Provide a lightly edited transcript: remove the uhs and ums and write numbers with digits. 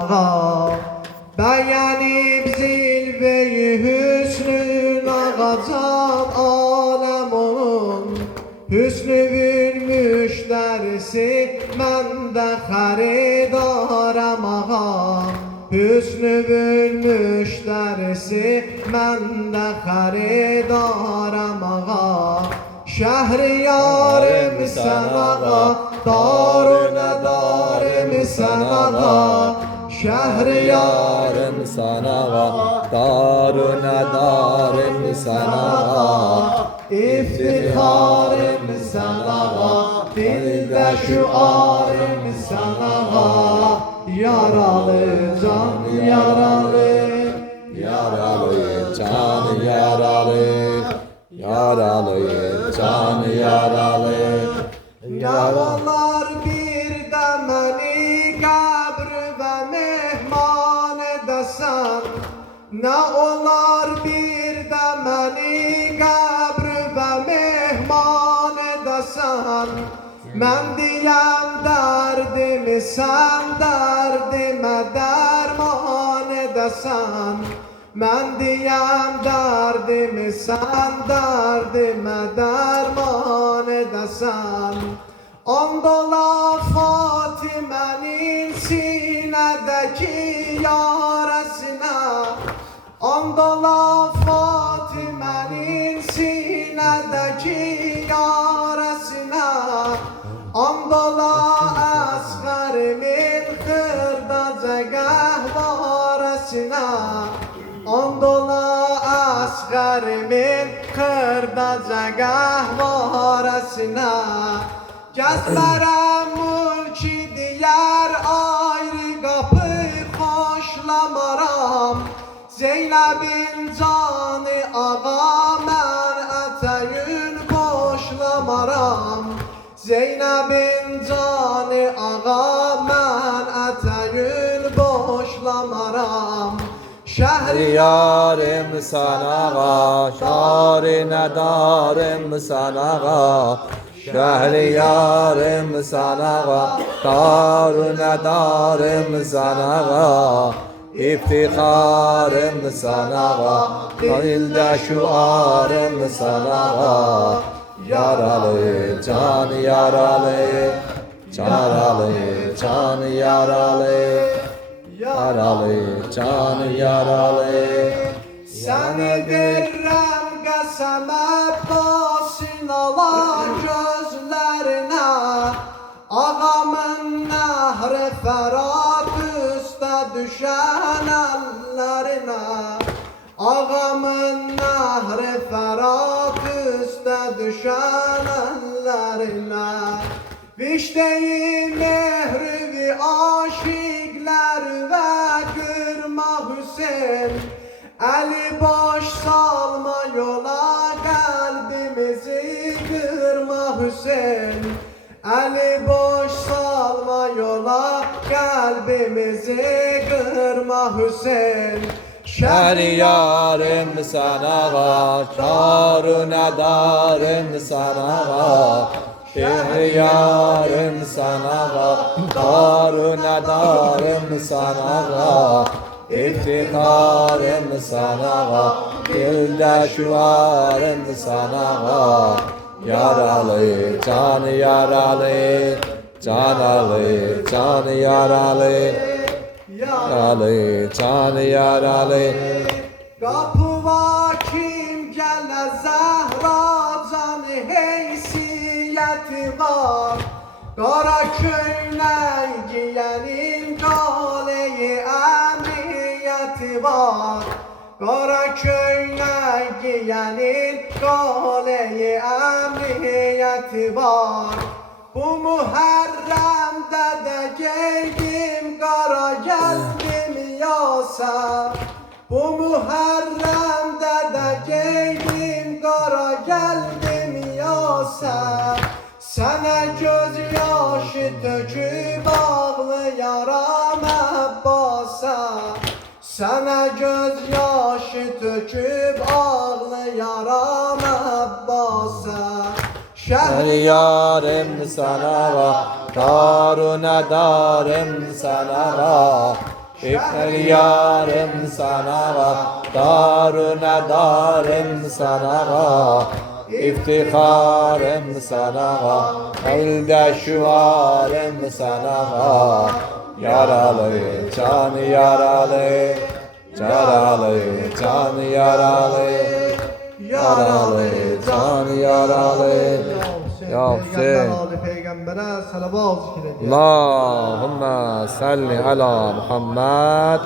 ağa. Beğenip zilve-i hüsnün ağacan alem onun. Hüsnüvün müşterisi mən də xəridaram ağa. Hüsnüvün müşterisi mən də xəridaram ağa. Şəhriyarım sən ağa, darına darım sən ağa. Şəhriyarım sən ağa, darına darım sən ağa. İftixarım sən ağa, dildə şüarım sən ağa. Yaralı can yaralı, yaralı can yaralı, yaralı can yaralı. Yaralar bir də məni qəbr və mehman edəsən. Nə olar bir də məni qəbr və mehman edəsən. Mən deyəm dərdimi sən dərdimə dərman edəsən. Mən deyəm dərdimi sən dərdimə dərman edəsən. Andola Fatimənin sinədəki yarəsinə. Andola Fatimənin sinədəki yarəsinə. Andola əsğərimin xırdaca qəhvarəsinə. Andola əsğərimin xırdaca qəhvarəsinə. Gəzmərəm mülki diyər ayrı qapı xoşlamaram. Zeynəbin canı ağa mən ətəyin boşlamaram. Zeynəbin canı ağa mən ətəyin boşlamaram. Şəhriyarım sən ağa, şarına darım sən ağa. Şəhriyarım sən ağa, darına darım sən ağa. İftixarım sən ağa, dildə şüarım sən ağa. Yaralı can yaralı, yaralı can yaralı, yaralı can yaralı. Səni verirəm qəsəmə basın ala gözlərinə. Ağamın nəhri Fərat üstə düşən əllərinə. Ağamın nəhri Fərat üstə düşən əllərinə. Vişdeyi mehrivi aşıqlər və qırma Hüseyin. Əli boş salma yola qəlbimizi qırma Hüseyin. Əli boş salma yola qəlbimizi qırma Hüseyin. Şəhriyarım sən ağa, şarına darım sən ağa. Şəhriyarım sən ağa, darına darım sən ağa. İftixarım sən ağa, dildə şüarım sən ağa. Yaralı can yaralı, canalı can yaralı, yaralı can yaralı. Qapıva kim gələ Zəhra canı heysiyyəti var. Qara köynək giyənin qaleyi əmniyyəti var. Qara köynək giyənin qaleyi əmniyyəti var. Bu Muhərrəmdə də geydim qara gəldim yasa. Bu Muhərrəmdə də geydim qara gəldim yasa. Sənə göz yaşı töküb ağlayaram Əbbasa. Sənə göz yaşı töküb ağlayaram Əbbasa. Şəhriyarım sən ağa, darına darım sən ağa. İftiyarım sana, darına darım sana, iftiharım sana, elde şuarım sana, yaralı, can yaralı, yaralı, can yaralı, yaralı, can yaralı. Ya Hüseyin. Peygambere salavat zikredin. Allahümme salli ala Muhammed